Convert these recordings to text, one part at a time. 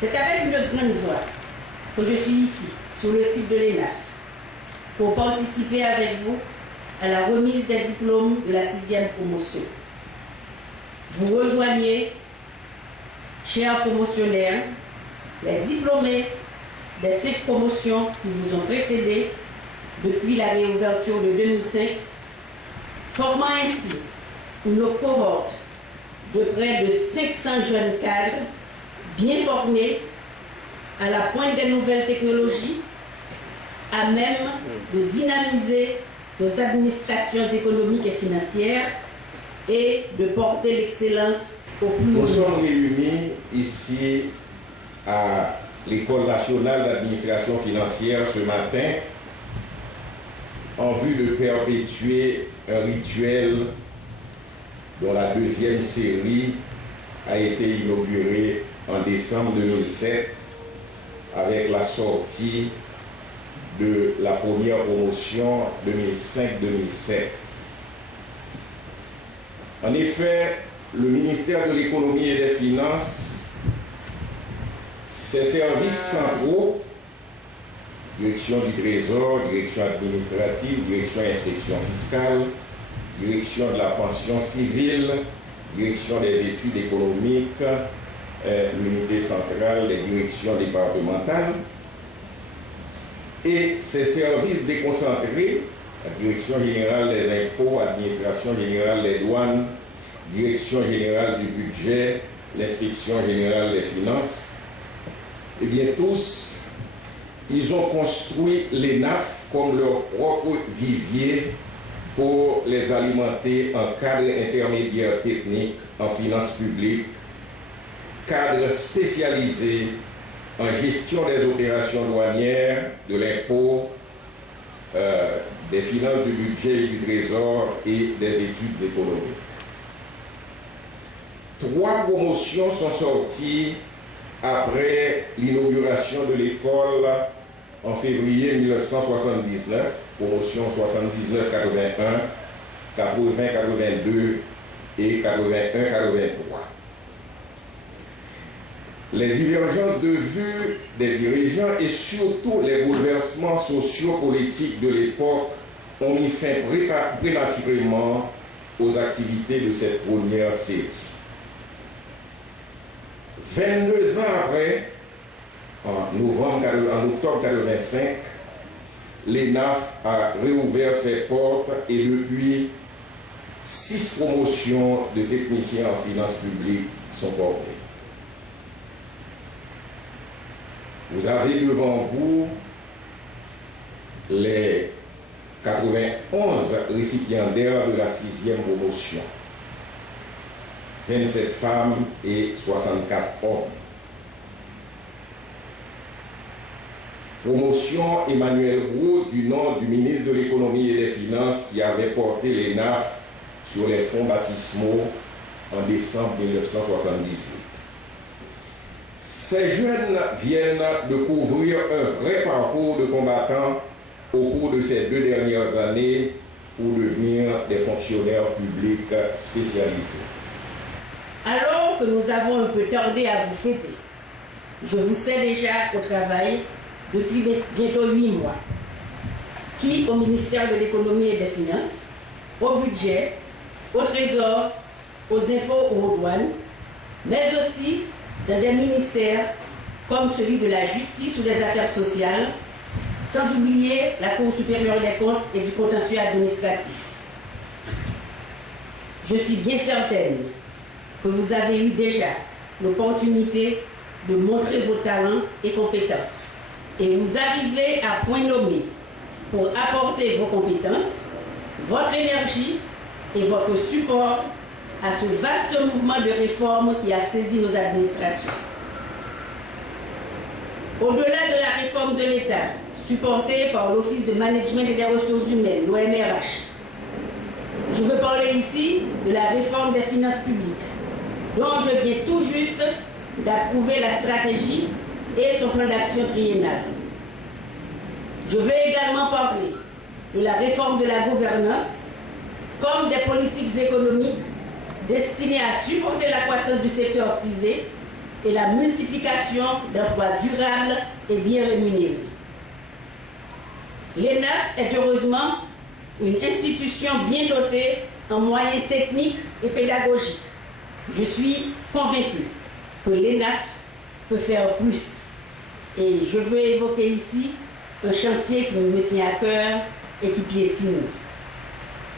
C'est avec une grande joie que je suis ici, sur le site de l'ENAF, pour participer avec vous à la remise des diplômes de la 6e promotion. Vous rejoignez, chers promotionnaires, les diplômés des 5 promotions qui vous ont précédés depuis la réouverture de 2005, formant ainsi une cohorte de près de 500 jeunes cadres bien formés à la pointe des nouvelles technologies, à même de dynamiser nos administrations économiques et financières et de porter l'excellence au plus haut. Nous sommes réunis ici à l'École nationale d'administration financière ce matin en vue de perpétuer un rituel dont la 2e série a été inaugurée en décembre 2007 avec la sortie de la première promotion 2005-2007. En effet, le ministère de l'Économie et des Finances, ses services centraux, direction du Trésor, direction administrative, direction inspection fiscale, direction de la pension civile, direction des études économiques, l'unité centrale, les directions départementales, et ses services déconcentrés, la direction générale des impôts, administration générale des douanes, direction générale du budget, l'inspection générale des finances, et bien tous, ils ont construit l'ENAF comme leur propre vivier pour les alimenter en cadre intermédiaire technique en finances publiques, cadre spécialisé en gestion des opérations douanières, de l'impôt, des finances du budget et du trésor et des études économiques. 3 promotions sont sorties après l'inauguration de l'école en février 1979, promotion 79-81, 80-82 et 81-83. Les divergences de vue des dirigeants et surtout les bouleversements sociopolitiques de l'époque ont mis fin prématurément aux activités de cette première série. 22 ans après, en octobre 1985, l'ENAF a réouvert ses portes et depuis 6 promotions de techniciens en finances publiques sont portées. Vous avez devant vous les 91 récipiendaires de la 6e promotion, 27 femmes et 64 hommes. Promotion Emmanuel Roux du nom du ministre de l'Économie et des Finances qui avait porté l'ENAF sur les fonds baptismaux en décembre 1978. Ces jeunes viennent de couvrir un vrai parcours de combattants au cours de ces 2 dernières années pour devenir des fonctionnaires publics spécialisés. Alors que nous avons un peu tardé à vous fêter, je vous sais déjà au travail depuis bientôt 8 mois, qui au ministère de l'Économie et des Finances, au budget, au Trésor, aux impôts ou aux douanes, mais aussi dans des ministères comme celui de la Justice ou des Affaires sociales, sans oublier la Cour supérieure des comptes et du contentieux administratif. Je suis bien certaine que vous avez eu déjà l'opportunité de montrer vos talents et compétences. Et vous arrivez à point nommé pour apporter vos compétences, votre énergie et votre support à ce vaste mouvement de réforme qui a saisi nos administrations. Au-delà de la réforme de l'État, supportée par l'Office de Management et des Ressources Humaines, l'OMRH, je veux parler ici de la réforme des finances publiques, dont je viens tout juste d'approuver la stratégie et son plan d'action triennal. Je veux également parler de la réforme de la gouvernance, comme des politiques économiques destinées à supporter la croissance du secteur privé et la multiplication d'emplois durables et bien rémunérés. L'ENAF est heureusement une institution bien dotée en moyens techniques et pédagogiques. Je suis convaincue que l'ENAF peut faire plus. Et je veux évoquer ici un chantier qui me tient à cœur et qui piétine.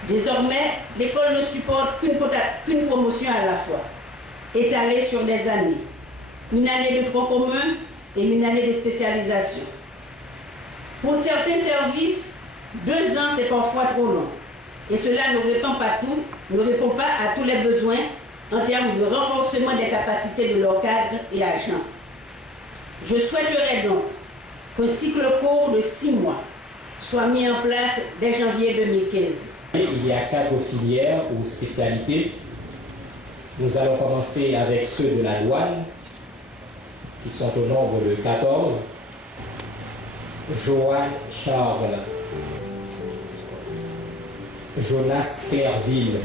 Désormais, l'école ne supporte qu'une promotion à la fois, étalée sur des années. Une année de tronc commun et une année de spécialisation. Pour certains services, 2 ans, c'est parfois trop long. Et cela ne répond pas à tous les besoins en termes de renforcement des capacités de leurs cadres et agents. Je souhaiterais donc qu'un cycle court de 6 mois soit mis en place dès janvier 2015. Il y a 4 filières ou spécialités. Nous allons commencer avec ceux de la douane, qui sont au nombre de 14. Joanne Charles, Jonas Clerville,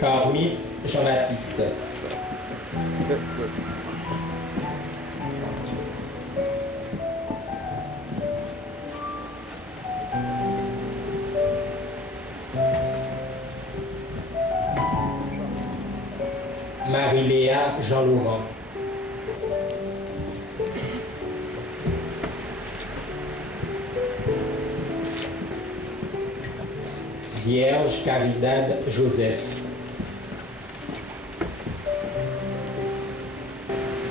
Carmine Jean-Baptiste, Marie-Léa Jean-Laurent, Vierge Caridad Joseph.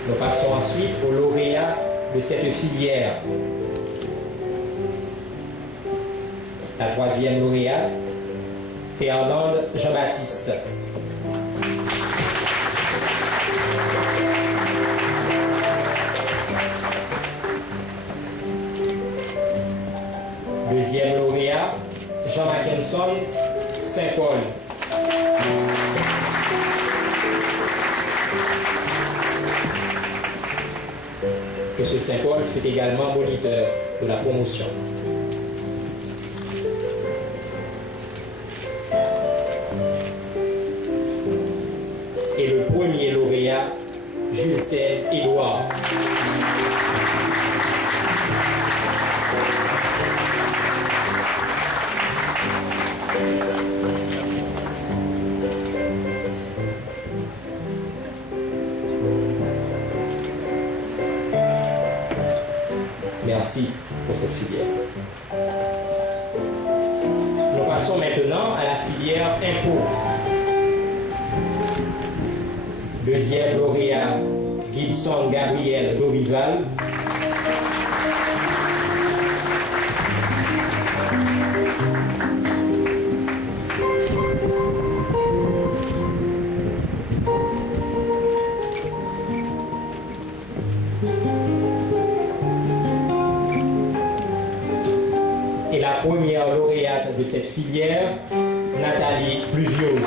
Nous passons ensuite aux lauréats de cette filière. La 3e lauréate, Fernande Jean-Baptiste. Deuxième lauréat, Jean Mackinson, Saint-Paul. Que ce Saint-Paul fut également moniteur de la promotion. Et le premier lauréat, Jules Édouard. Merci pour cette filière. Nous passons maintenant à la filière impôts. Deuxième lauréat, Gibson Gabriel Dorival. Et la première lauréate de cette filière, Nathalie Pluviose.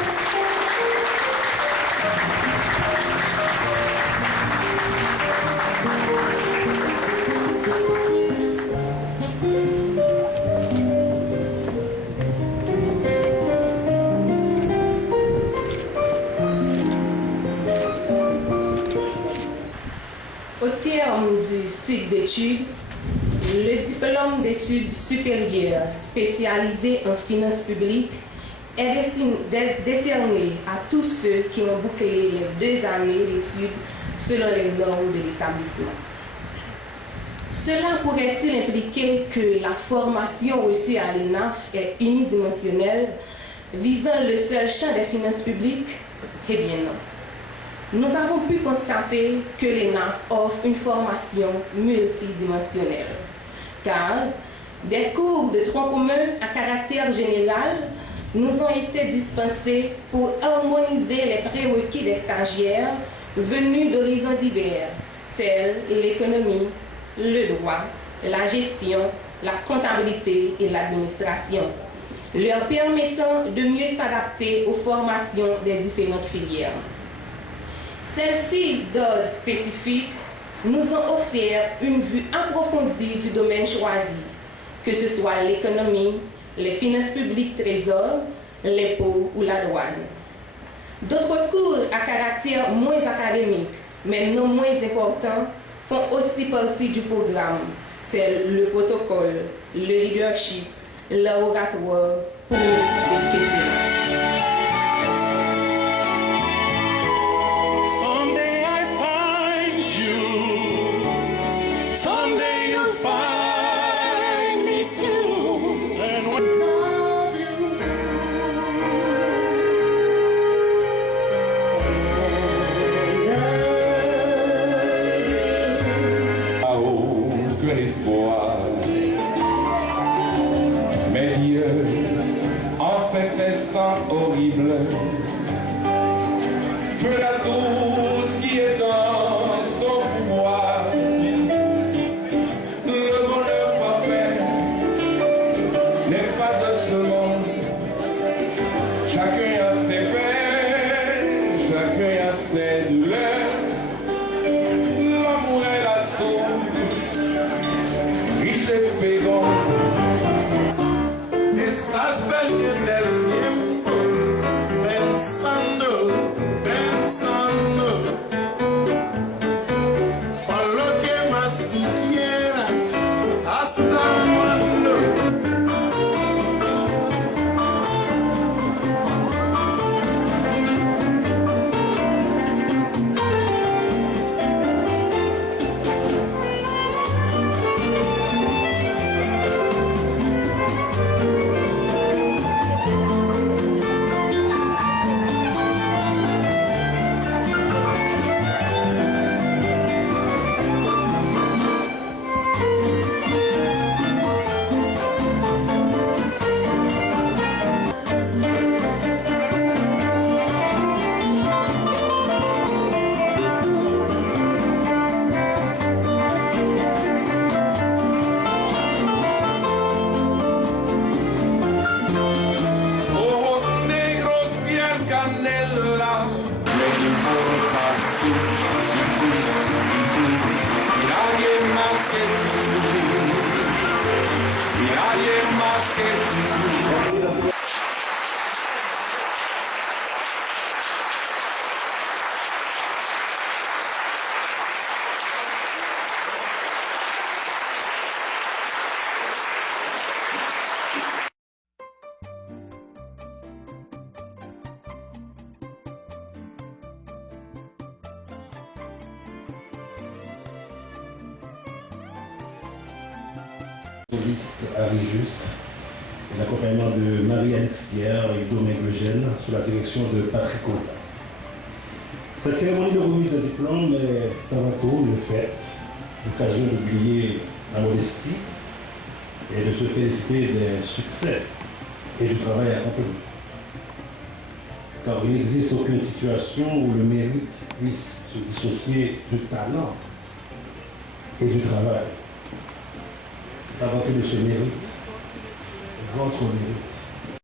Au terme du cycle d'études, le diplôme d'études supérieures spécialisé en finances publiques est décerné à tous ceux qui ont bouclé les 2 années d'études selon les normes de l'établissement. Cela pourrait-il impliquer que la formation reçue à l'ENAF est unidimensionnelle, visant le seul champ des finances publiques? Eh bien non. Nous avons pu constater que l'ENAF offre une formation multidimensionnelle, car des cours de tronc commun à caractère général nous ont été dispensés pour harmoniser les prérequis des stagiaires venus d'horizons divers, tels l'économie, le droit, la gestion, la comptabilité et l'administration, leur permettant de mieux s'adapter aux formations des différentes filières. Celles-ci, d'ordre spécifique, nous ont offert une vue approfondie du domaine choisi, que ce soit l'économie, les finances publiques, trésor, l'impôt ou la douane. D'autres cours à caractère moins académique, mais non moins importants, font aussi partie du programme, tels le protocole, le leadership, l'oratoire, pour ne citer que cela. Mais Dieu, en cet instant horrible, fera tout ce qui est dans son pouvoir. Le bonheur parfait n'est pas de ce monde. Chacun a ses peines, chacun a ses douleurs. L'amour est la source, riche et fécond. Estás perdiendo el tiempo pensando por lo que más tú quieras, hasta cuando. Harry Juste, et l'accompagnement de Marie-Alix Thiers et Domingue Eugène sous la direction de Patrick Auda. Cette cérémonie de remise des diplômes est avant tout une fête, l'occasion d'oublier la modestie et de se féliciter des succès et du travail accompli. Car il n'existe aucune situation où le mérite puisse se dissocier du talent et du travail. C'est avant tout de ce mérite, votre mérite.